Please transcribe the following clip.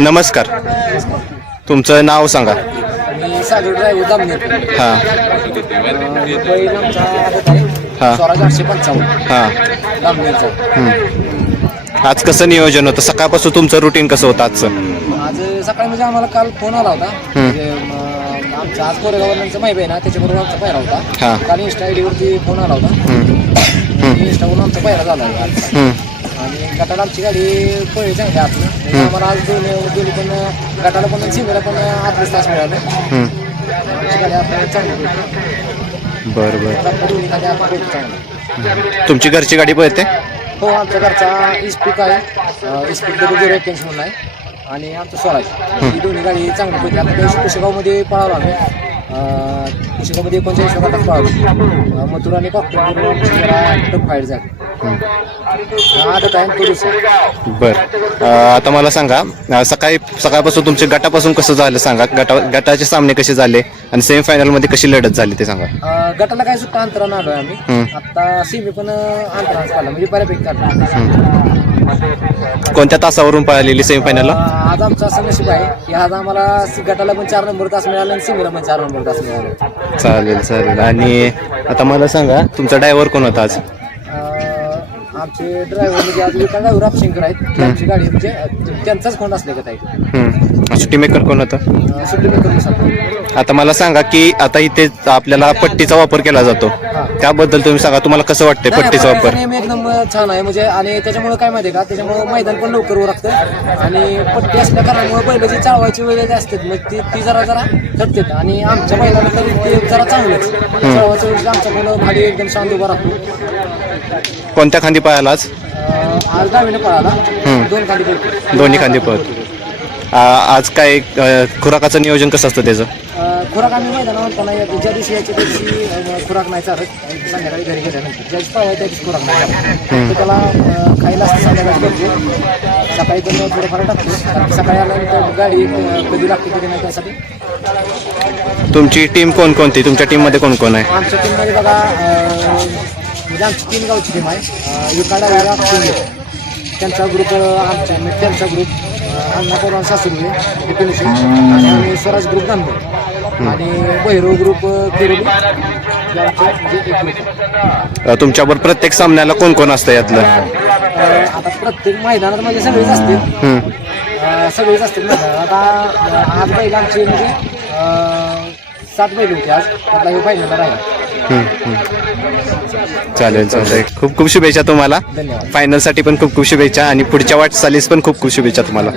नमस्कार, तुमचं नाव सांगा. मी सागर ड्रायव्हर दामनेर. हां बैल आमचा आदत आहे. हां. स्वराज 855 हां. दामनेरचा. आज कसं नियोजन होतं, सकाळपासून तुमचं रुटीन कसं होतं आजचं? आज सकाळी म्हणजे आम्हाला काल फोन आला होता. म्हणजे आमचा आज कोरेगावचा माहिती आहे ना, त्याच्याबरोबर आमचा पायरा होता. हां. काल इंस्टा आय डीवरती फोन आला होता. इंस्टावरून आमचा पायरा झाला आहे आज. आणि गटाला आमची गाडी पळली चांगली आतली. म्हणजे आम्हाला आज दोन्ही पण गटाला पण सिंगला पण 8 तास मिळाले. आमची गाडी आपल्याला चांगली पळते. बरं बरं. दोन्ही गाडी आपण पळते चांगली. तुमची घरची गाडी पळते? हो, आमच्या घरचा इस्पिक आहे. इस्पिक 0081 म्हणून आहे. आणि आमचं स्वराज. ही दोन्ही गाडी चांगली पळते. आता त्या कुशेगावमध्ये पळालो आम्ही. कुशेगावमध्ये 39 गटात पळालो. मथुरा आणि कॉकटेल जरा टफ फाईट झाली. आदत आहे पुरुष. बरं, आता मला सांगा, सकाळपासून तुमच्या गटापासून कसं झालं सांगा. गटाचे सामने कसे झाले आणि सेमीफायनलमध्ये कशी लढत झाली ते सांगा. गटाला काय सुद्धा अंतरानं आलोय आम्ही. आता सेमी पण अंतरानं काढला, म्हणजे बऱ्यापैकी काढला. कोणत्या तासावरून पळालेली सेमीफायनलला? आज आमचं असं नशीब आहे की आज आम्हाला गटाला पण 4 नंबर तास मिळाला आणि सिंगला पण 4 नंबर तास मिळाला. चालेल चालेल. आणि आता मला सांगा, तुमचा ड्रायव्हर कोण होता आज? आमचे ड्रायव्हर म्हणजे आज एका ड्रायव्हर अपशिंकर आहेत. आमची गाडी म्हणजे त्यांचाच कोण असले का ताई. सुट्टी मेकर कोण होतं? सुट्टी मेकर. आता मला सांगा की आता इथे आपल्याला पट्टीचा वापर केला जातो, त्याबद्दल तुम्ही सांगा, तुम्हाला कसं वाटतंय पट्टीचा वापर? एकदम छान आहे म्हणजे. आणि त्याच्यामुळे काय माहिती आहे का, त्याच्यामुळे मैदान पण लवकर उरकतं. आणि पट्टी असल्या कारणामुळे बैल जी चालवायची वेळ असतात मग ती जरा घटते. आणि आमच्या बैलाला तरी ते जरा चांगलंच चालवायचं वेळ आमच्या मुलं गाडी एकदम शांत उभा राहतो. कोणत्या खांदी पळाला आज? आज डावीने पळाला. 2 खांदी पळतो. दोन्ही खांदी पळतो. आज काय खुराकाचं नियोजन कसं असतं त्याचं? खुराक आम्ही मैदानावर म्हणताना ज्या दिवशी यायची त्या दिवशी खुराक नाही चालत. संध्याकाळी घरी गेल्यानंतर ज्या दिवशी पळवाय त्या दिवशी खुराक नाही चालत. तर त्याला खायला असतं संध्याकाळी करतो. सकाळी पण थोडंफार टाकतो. सकाळी आल्यानंतर गाडी कधी लागते कधी नाही त्यासाठी. तुमची टीम कोणकोणती? तुमच्या टीममध्ये कोण कोण आहे? आमच्या टीममध्ये बघा, म्हणजे आमची 3 गावची टीम आहे. युकाडा त्यांचा ग्रुप, आमच्या त्यांचा ग्रुप अण्णा पवार सासुर्वे एकोणीसशे, आणि स्वराज ग्रुप गांधी आणि भैरव ग्रुप किरोली. तुमच्यावर प्रत्येक सामन्याला कोण कोण असतं यातलं? आता प्रत्येक मैदानात म्हणजे सगळेच असतील. सगळेच असतील मैदानात. आता आज बैल आमची म्हणजे 7 बैल होते आज. त्यातला हे फायनलला राहिला. चालेल चालेल. खूप खूप शुभेच्छा तुम्हाला. धन्यवाद. फायनलसाठी पण खूप खूप शुभेच्छा आणि पुढच्या वाटचालीस पण खूप खूप शुभेच्छा तुम्हाला.